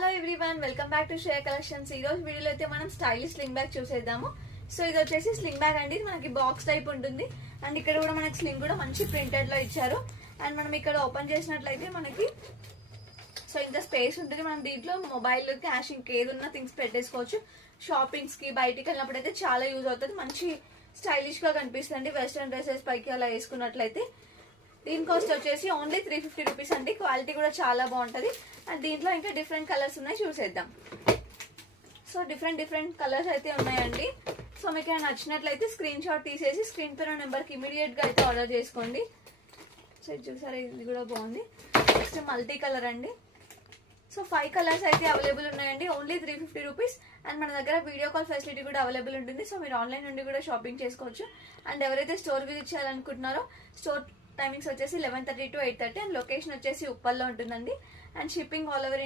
Hello everyone, welcome back to Shreya collections. ఈ రోజు వీడియోలో అయితే మనం స్టైలిష్ స్లింగ్ బ్యాగ్ చూసేద్దాము. సో ఇది వచ్చేసి స్లింగ్ బ్యాగ్ అండి, మనకి బాక్స్ టైప్ ఉంటుంది. అండ్ ఇక్కడ కూడా మనకి స్లింగ్ కూడా మంచి ప్రింటెడ్ లో ఇచ్చారు. అండ్ మనం ఇక్కడ ఓపెన్ చేసినట్లయితే మనకి సో ఇంత స్పేస్ ఉంటుంది. మనం దీంట్లో మొబైల్, క్యాష్, ఇంకేది ఉన్నా థింగ్స్ పెట్టేసుకోవచ్చు. షాపింగ్స్ కి బయటికి వెళ్ళినప్పుడు అయితే చాలా యూజ్ అవుతుంది. మంచి స్టైలిష్ గా కనిపిస్తుంది. వెస్ట్రన్ డ్రెస్సెస్ పైకి అలా వేసుకున్నట్లయితే దీని కాస్ట్ వచ్చేసి ఓన్లీ 350 రూపీస్ అండి. క్వాలిటీ కూడా చాలా బాగుంటది. అండ్ దీంట్లో ఇంకా డిఫరెంట్ కలర్స్ ఉన్నాయి, చూసేద్దాం. సో డిఫరెంట్ కలర్స్ అయితే ఉన్నాయండి. సో మీకు నచ్చినట్లయితే స్క్రీన్ షాట్ తీసేసి స్క్రీన్ పైన నెంబర్కి ఇమీడియట్ గా అయితే ఆర్డర్ చేసుకోండి. సో ఇది చూసారా, ఇది కూడా బాగుంది. నెక్స్ట్ మల్టీ కలర్ అండి. సో 5 కలర్స్ అయితే అవైలబుల్ ఉన్నాయండి, ఓన్లీ 350 రూపీస్. అండ్ మన దగ్గర వీడియో కాల్ ఫెసిలిటీ కూడా అవైలబుల్ ఉంటుంది. సో మీరు ఆన్లైన్ నుండి కూడా షాపింగ్ చేసుకోవచ్చు. అండ్ ఎవరైతే స్టోర్ విజిట్ చేయాలనుకుంటున్నారో స్టోర్ టైమింగ్స్ వచ్చేసి 11:30 to 8:30. అండ్ లొకేషన్ వచ్చేసి ఉప్పల్లో ఉంటుందండి. And shipping all over